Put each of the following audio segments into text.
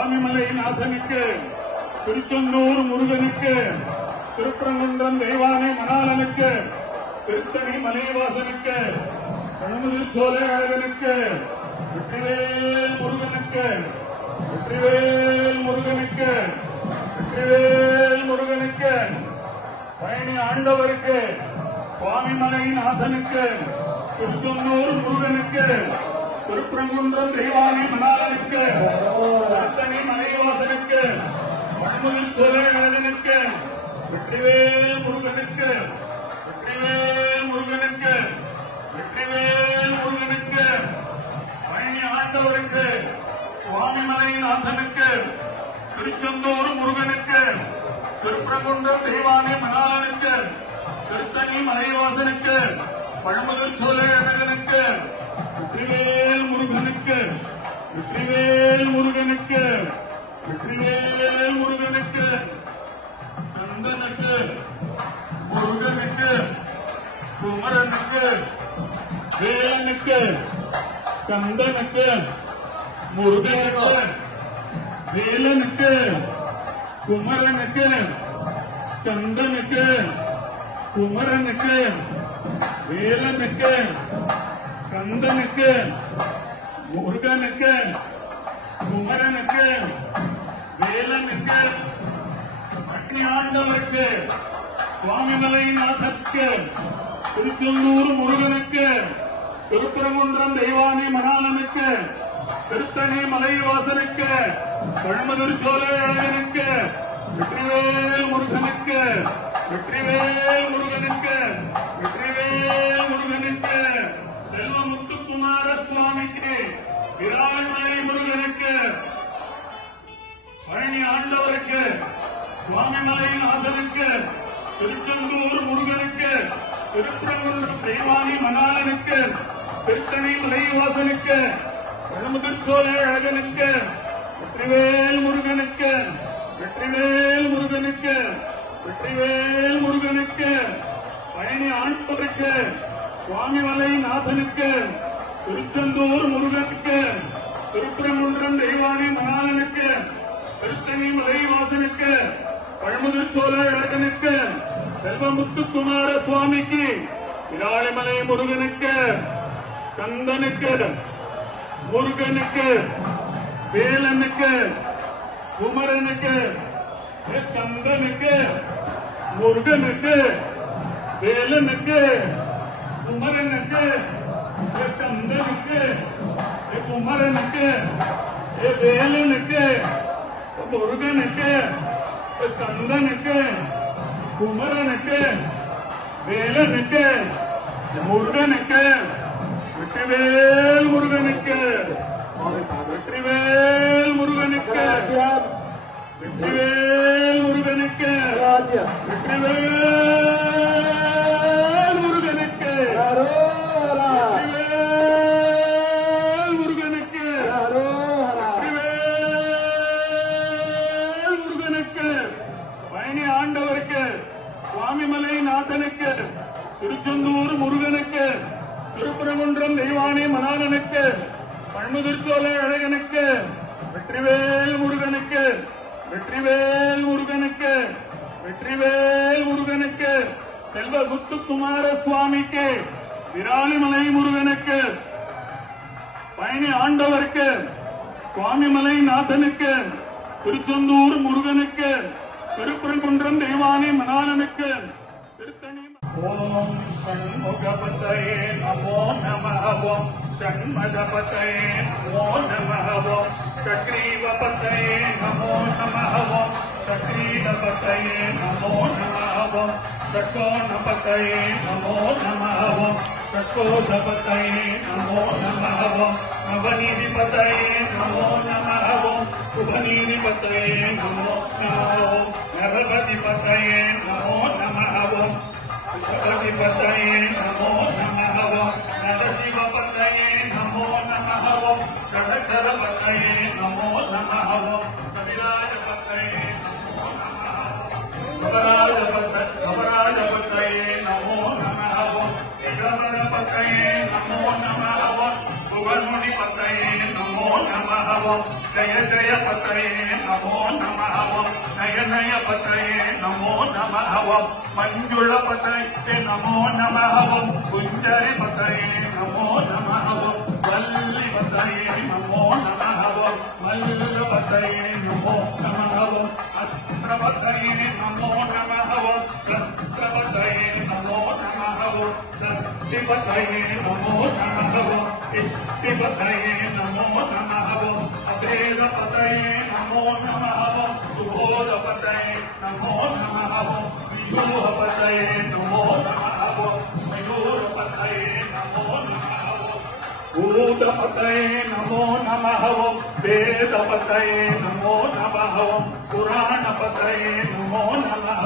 சுவாமிமலை நாதனுக்கு, திருச்செந்தூர் முருகனுக்கு, திருப்பரங்குன்றம் தெய்வானை மணாளனுக்கு, திருத்தணி மலைவாசனுக்கு, பழமுதிர் சோலை அழகனுக்கு, வெற்றிவேல் முருகனுக்கு, வெற்றிவேல் முருகனுக்கு, வெற்றிவேல் முருகனுக்கு, பழனி ஆண்டவருக்கு, சுவாமிமலை நாதனுக்கு, திருச்செந்தூர் முருகனுக்கு, திருப்பரங்குன்றம் தெய்வானை மணாளனுக்கு, திருத்தணி மலைவாசனுக்கு, பழமுதிர் சோலை அழகனுக்கு, வெற்றிவேல் முருகனுக்கு, வெற்றிவேல் முருகனுக்கு, வெற்றிவேல் முருகனுக்கு, பழனி ஆண்டவருக்கு, சுவாமிமலை நாதனுக்கு, திருச்செந்தூர் முருகனுக்கு, திருப்பரங்குன்றம் தெய்வானை மணாளனுக்கு, திருத்தணி மலைவாசனுக்கு, பழமுதிர் சோலை அழகனுக்கு, வெற்றிவேல் முருகனுக்கு, வெற்றிவேல் முருகனுக்கு, வெற்றிவேல் முருகனுக்கு, கந்தனுக்கு, முருகனுக்கு, குமரனுக்கு, வேலனுக்கு, கந்தனுக்கு, முருகனுக்கு, வேலனுக்கு, குமரனுக்கு, கந்தனுக்கு, குமரனுக்கு, வேலனுக்கு, கந்தனுக்கு, முருகனுக்கு, குமரனுக்கு, வேலனுக்கு, பழனி ஆண்டவருக்கு, சுவாமிமலை நாதனுக்கு, திருச்செந்தூர் முருகனுக்கு, திருப்பரங்குன்றம் தெய்வானை மணாளனுக்கு, திருத்தணி மலைவாசனுக்கு, பழமுதிர் சோலை அழகனுக்கு, வெற்றிவேல் முருகனுக்கு, வெற்றிவேல் முருகனுக்கு, வெற்றிவேல் முருகனுக்கு, செல்வமுத்துக்குமார சுவாமிக்கு, விராலிமலை முருகனுக்கு, பழனி ஆண்டவருக்கு, சுவாமிமலை நாதனுக்கு, திருச்செந்தூர் முருகனுக்கு, திருப்பரங்குன்றம் தெய்வானை மணாளனுக்கு, திருத்தணி மலைவாசனுக்கு, பழமுதிர் சோலை அழகனுக்கு, வெற்றிவேல் முருகனுக்கு, வெற்றிவேல் முருகனுக்கு, வெற்றிவேல் முருகனுக்கு, பழனி ஆண்டவருக்கு, சுவாமிமலை நாதனுக்கு, திருச்செந்தூர் முருகனுக்கு, திருப்பரங்குன்றம் தெய்வானை மணாளனுக்கு, திருத்தணி மலைவாசனுக்கு, பழமுதிர் சோலை அழகனுக்கு, செல்வமுத்துக்குமார சுவாமிக்கு, விராலிமலை முருகனுக்கு, கந்தனுக்கு, முருகனுக்கு, வேலனுக்கு, குமரனுக்கு, கந்தனுக்கு, முருகனுக்கு, வேலனுக்கு, குமரனுக்கு, கந்தனுக்கு, குமரனுக்கு, வேலனுக்கு, முருகனுக்கு, கந்தனுக்கு, குமரனுக்கு, வேலனுக்கு, முருகனுக்கு, வெற்றிவேல் முருகனுக்கு, வெற்றிவேல் முருகனுக்கு, வெற்றிவேல் முருகனுக்கு, வெற்றிவேல் முருகனுக்கு, வெற்றிவேல் முருகனுக்கு, வெற்றிவேல் முருகனுக்கு, பழனி ஆண்டவருக்கு, சுவாமிமலை நாதனுக்கு, திருச்செந்தூர் முருகனுக்கு, திருப்பரங்குன்றம் தெய்வானை மணாளனுக்கு, பழமுதிர் சோலை அழகனுக்கு, வெற்றிவேல் முருகனுக்கு, வெற்றிவேல் முருகனுக்கு, வெற்றிவேல் முருகனுக்கு, செல்வமுத்துக்குமார சுவாமிக்கு, விராலிமலை முருகனுக்கு, பழனி ஆண்டவருக்கு, சுவாமிமலை நாதனுக்கு, திருச்செந்தூர் முருகனுக்கு, திருப்பரங்குன்றம் தெய்வானை மணாளனுக்கு, திருத்தணி. ஓம் ஷண்முகபதயே நமோ நமः. ஓம் ஷண்மதபதயே நமோ நமः. ஓம் சக்ரீவபதயே நமோ நமः. ஓம் சக்ரீவபதயே நமோ நமः. ஓம் ஷட்கோணபதயே நமோ நமः. ஓம் ஷட்கோணபதயே நமோ நமः. ஓம் நவநீதிபதயே நமோ நமः. ஓம் சுபநீதிபதயே நமோ நமः. ஓம் நரபதிபதயே நமோ நமः. ஓம் பதயே நமோ நமः. ஓம் நரசிவபதயே நமோ நமः. ஓம் கடகரபதயே நமோ நமः. ஓம் கவிராஜபதயே நமோ நமः. கவராஜபதயே நமோ நமः. ஓம் நிகமனபதயே நமோ நமः. ஓம் புவன்முனிபதயே நமோ நமः. ஓம் ஜய ஜய பதயே வினயபதயே நமோ நமஹ மஞ்சுளபதயே நமோ நமஹ குஞ்சரிபதயே நமோ நமஹ வல்லிபதயே நமோ நமஹ மல்லபதயே நமோ நமஹ அஸ்த்ரபதயே நமோ நமஹ கஸ்த்ரபதயே நமோ நமஹ தஸ்திபதயே நமோ நமஹ இஸ்திபதயே நமோ நமஹ அபேதபதயே நமோ நமஹ சுபோதபதயே நமோ நமஹ வியூஹபதயே நமோ நமஹ மயூரபதயே நமோ நமஹ பூதபதயே நமோ நமஹ வேதபதயே நமோ நமஹ புராணபதயே நமோ நமஹ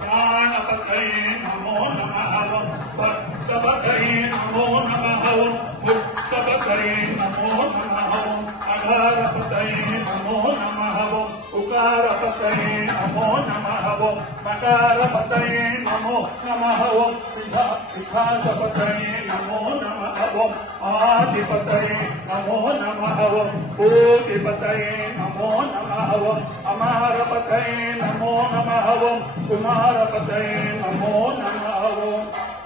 பிராணபதயே நமோ நமஹ பக்தபதயே நமோ நமஹ முக்தபதயே நமோ நமஹ அகாரபதயே நமோ நமஹ உகாரபதயே நமோ நமஹ மகாரபதயே நமோ நமஹ விகாசபதயே நமோ நமஹ ஆதிபதயே நமோ நமஹ பூதிபதயே நமோ நமஹ அமாரபதயே நமோ நமஹ குமாரபதயே நமோ நமஹ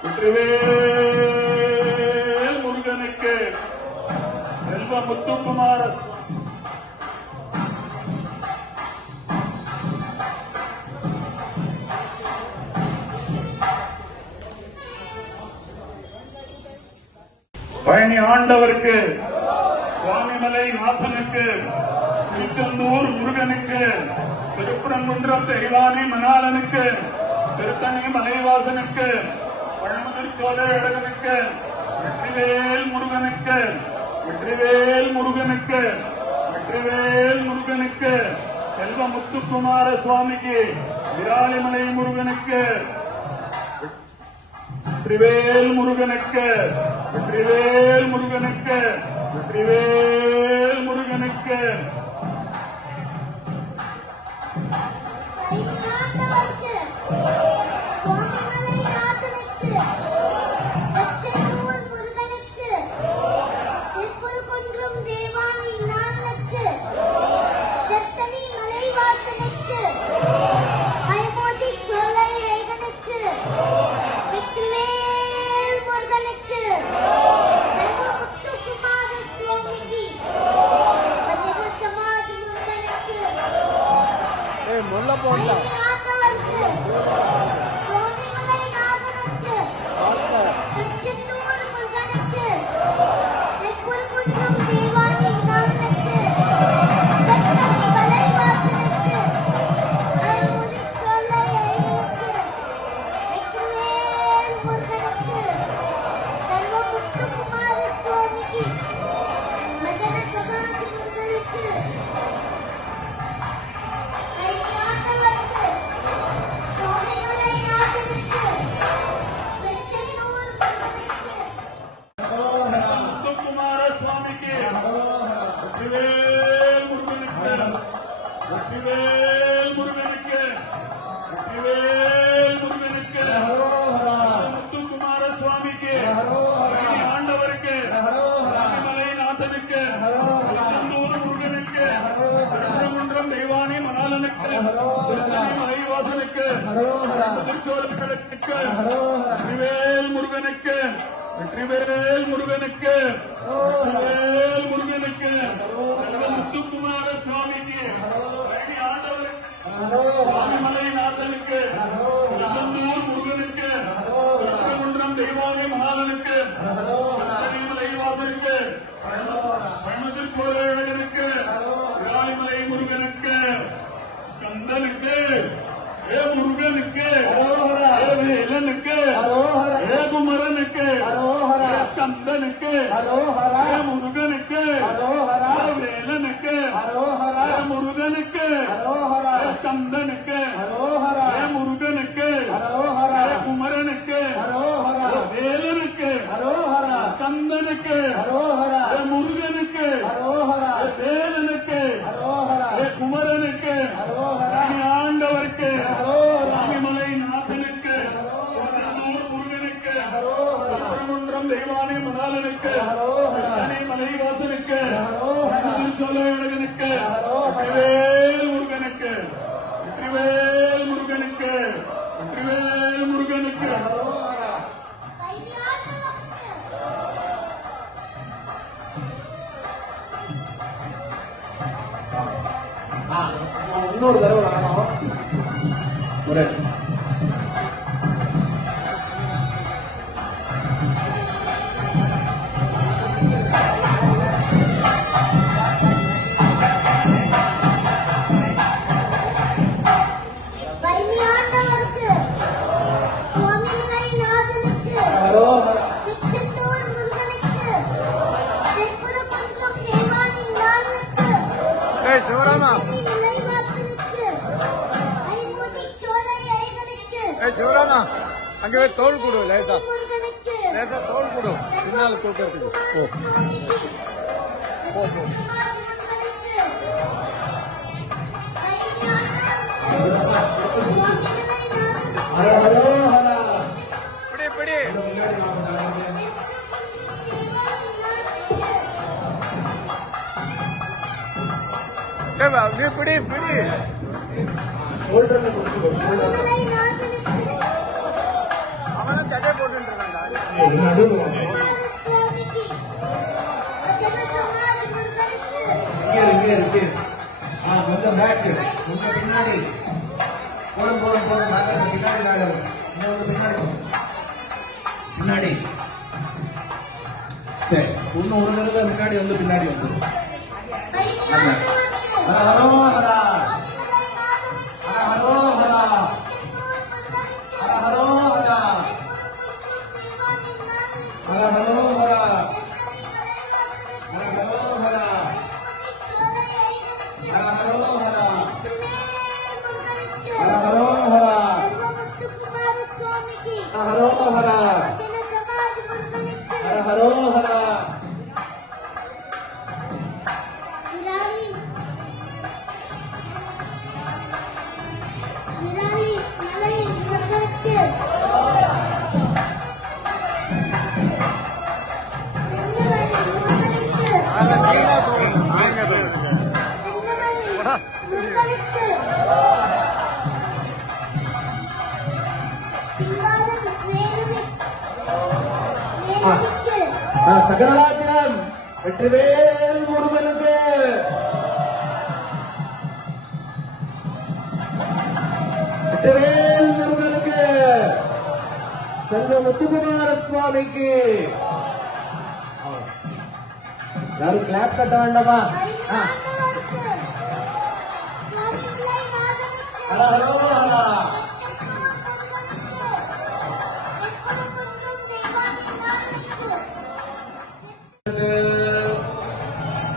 வெற்றிவேல் முருகனுக்கு செல்வ முத்துக்குமார பழனி ஆண்டவருக்கு, சுவாமிமலை நாதனுக்கு, திருச்செந்தூர் முருகனுக்கு, திருப்பரங்குன்றம் தெய்வானை மணாளனுக்கு, திருத்தணி மலைவாசனுக்கு, பழமுதிர்ச்சோலை அழகனுக்கு, வெற்றிவேல் முருகனுக்கு, வெற்றிவேல் முருகனுக்கு, வெற்றிவேல் முருகனுக்கு, செல்வ முத்துக்குமார சுவாமிக்கு, விராலிமலை முருகனுக்கு, வெற்றிவேல் முருகனுக்கு, வெற்றிவேல் முருகனுக்கு, வெற்றிவேல் முருகனுக்கு. வெற்றிவேல் முருகனுக்கு, வெற்றிவேல் முருகனுக்கு, வெற்றிவேல் முருகனுக்கு, முத்துக்குமார சுவாமிக்கு, சுவாமிமலை நாதனுக்கு, திருச்செந்தூர் முருகனுக்கு, திருப்பரங்குன்றம் தெய்வானை மணாளனுக்கு, மலைவாசனுக்கு, பழமுதிர்ச்சோலை அழகனுக்கு, விராலிமலை முருகனுக்கு, ஸ்கந்தனுக்கு, முருகனுக்கு, வேலனுக்கு, குமரனுக்கு, ஸ்கந்தனுக்கு, முருகனுக்கு, வேலனுக்கு, முருகனுக்கு, ஸ்கந்தனுக்கு, முருகனுக்கு, குமரனுக்கு, வேலனுக்கு, ஸ்கந்தனுக்கு, முருகனுக்கு, வேலனுக்கு, குமரனுக்கு, ஆண்டவருக்கு, சுவாமிமலை நாதனுக்கு, முருகனுக்கு, திருப்பரங்குன்றம் தெய்வானை மணாளனுக்கு, மலை அங்கே தோல் கொடு லேசா தோல் கொடு பின்னால தூக்கிறதுக்கு பிடி பிடி நீ பிடி பிடி அவனும் தடை போட்டு கொஞ்சம் பேக் கொஞ்சம் பின்னாடி போடும் பின்னாடி நகரும் பின்னாடி சரி ஒன்னு ஒரு நிமிடம் முன்னாடி வந்து பின்னாடி வந்து ஹரோஹரா ஹரோஹரா ஹரோஹரா ஹரோஹரா ஹரோஹரா ஹரோஹரா ஹரோஹரா ஹரோஹரா ஹரோஹரா சகலராஜனம் வெற்றிவேல் முருகனுக்கு வெற்றிவேல் முருகனுக்கு செல்வ முத்துக்குமார சுவாமிக்கு யாரும் கிளாப் கட்ட வேண்டாமா ஹரோஹரா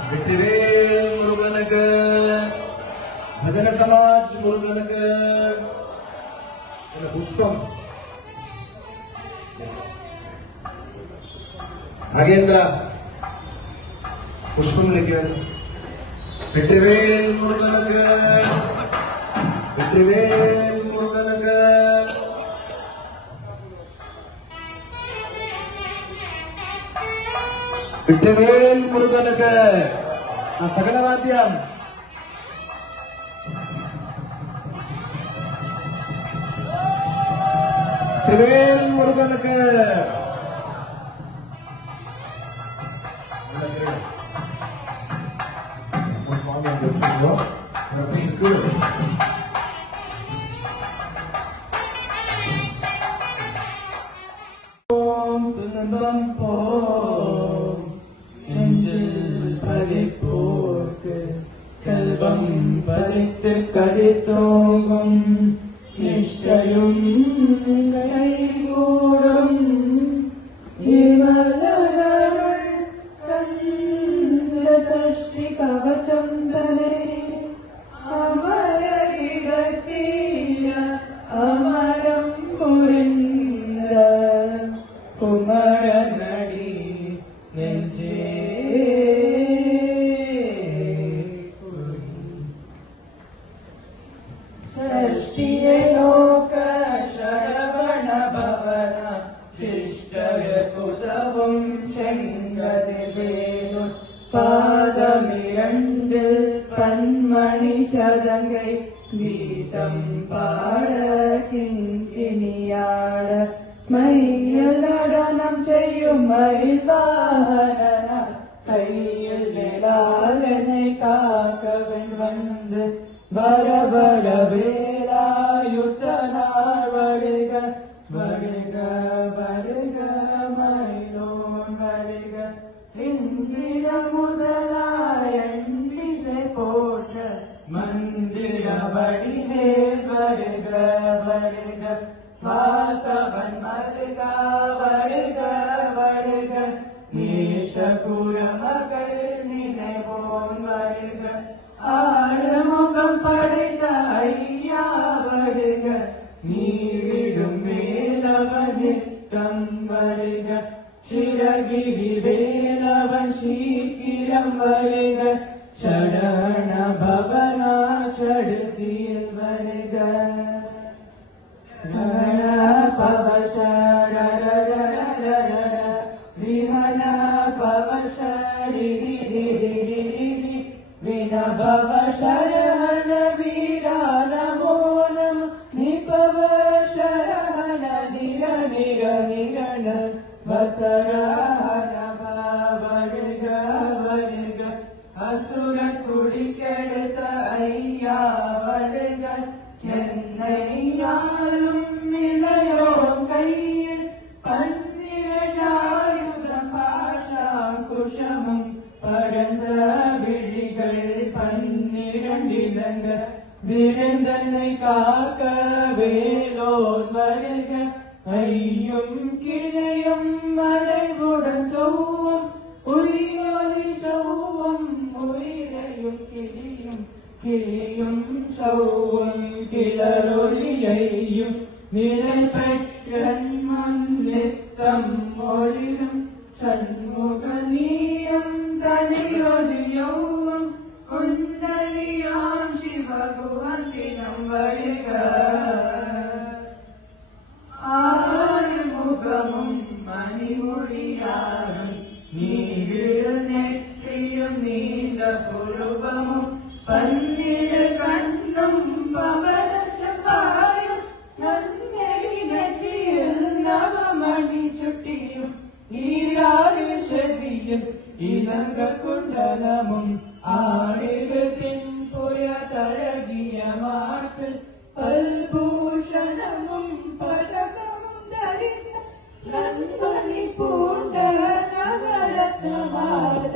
வெற்றிவேல் முருகனுக்கு பஜன சமாஜ் முருகனுக்கு புஷ்பம் நாகேந்திரா புஷ்பம் வெற்றிவேல் முருகனுக்கு வெற்றிவேல் முருகனுக்கு வெற்றிவேல் முருகனுக்கு சகலவாத்தியம் வெற்றிவேல் முருகனுக்கு செல்வம் பறித்து கதித்தோங்கும் நிஷ்டையும் கைகூடும் இவரருள் கந்த சஷ்டி கவசம் தனே அமரரிடத்தீர அமரம் புரிந்த குமரனடி நெஞ்சே षष्टिये लोक शरवण भवन शिष्टय कुतवं செங்கதிவேலு பாதமிரண்டில் பன்மணி சதங்கை கீதம் பாட கிங்கினியாட மையில் நடனம் செய்யும் மயில் வாகன கையில் நிலாலனை காக்கவன் வந்து வர வர வேலாயுத்தனார் வருக வருக வருக மயிலோன் வருக இந்திர முதலாய திசை போற்ற மந்திர வடிவேல் வருக வருக வாசவன் வருக வருக வருக நேசகுல மகள் நினைவோன் வருக ஆழமுகம் படைத்த ஐயா வருக நீரிடும் மேலவன் நித்தம் வருக சிரகிரி வேலவன் சீக்கிரம் வருக சரண பவனா சடுதியில் வருக பவசர விமன பவசரி வினபவ சரஹண வீரான மோனம் நிபவ சரஹண நிர நிர நிரண வசரஹண வருக வருக அசுர குடி கெடுத்த ஐயா வருக என்னை யாரும் நிலையோ கையில் பன்னிரண்டாயுத பாஷா குஷமும் பரந்த விழிகள் பன்னிரண்டிலங்க விருந்தனை காக்க வேலோர் வருக ஐயும் கிளையும் மலைவுடன் சௌவம் உயிரொலி சௌவம் உயிரையும் கிளியும் சௌவம் கிளரொலியையும் நிலை பெற்றன் நித்தம் ஒளிரும் சண்முக நீயம் தனியொலியவும் குண்டலியாம் சிவகுவந்தினம் வருக ஆறுமுகமும் மணிமொழியாரும் நீரிழு நெற்றியும் நீல புருவமும் பன்னிரு கண்ணும் பவர செவ்வாயும் நன்னெறி நெற்றியில் நவமணி சுட்டியும் ஈராறு செவியும் இளங்க குண்டலமும் ஆடிரு பின்புய தழகிய மாற்றில் பல்பூஷணமும் பதகமும் தரித்த நண்பனி பூண்ட நவரத்னமாத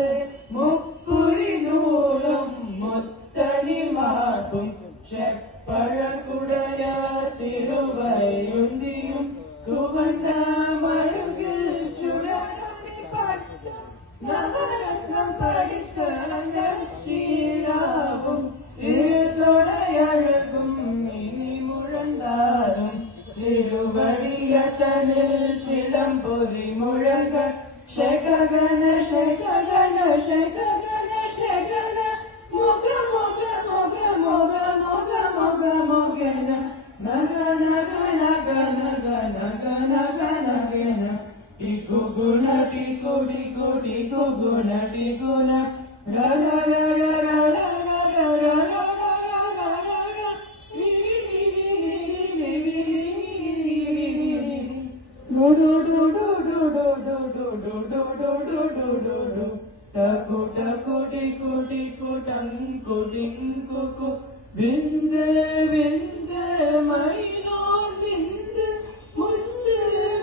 முப்புரி நூலும் முத்தனி மார்பும் செப்பழகுடைய திருவையுந்தியும் குவண்ண மருகில் சுடரொளி பட்டும் நவரத்னம் படித்த சீராவும் திருத்தொடையழகும் இனி முழந்தாரும் திருவடியத்தனில் சிலம்பொலி முழங்க ஷககன ஷககன ஷககன ஷகன முக முக முக முக முக முக முகன நக நக நக நக நக நக நகன டிகு குண டிகு டிகு டிகு குண டிகுண ரர ரர ரர ரர ரர விந்து விந்து மயிலோன் விந்து முந்து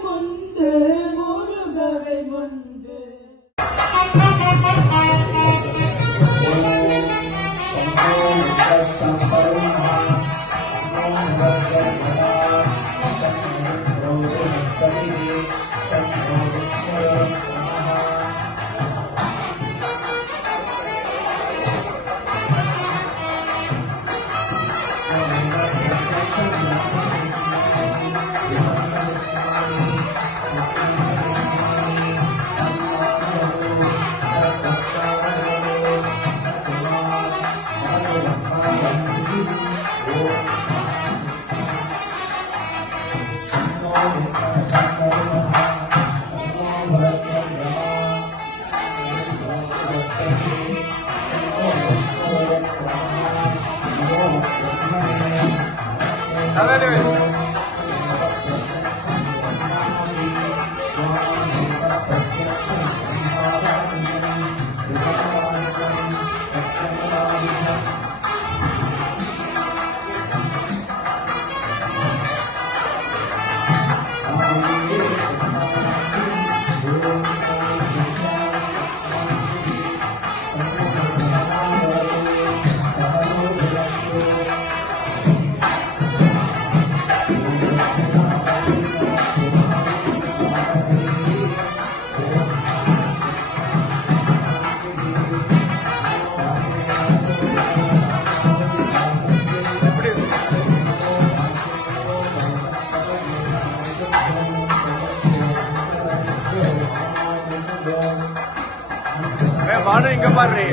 முந்து முருகவை முந்து பானு இங்க பாரு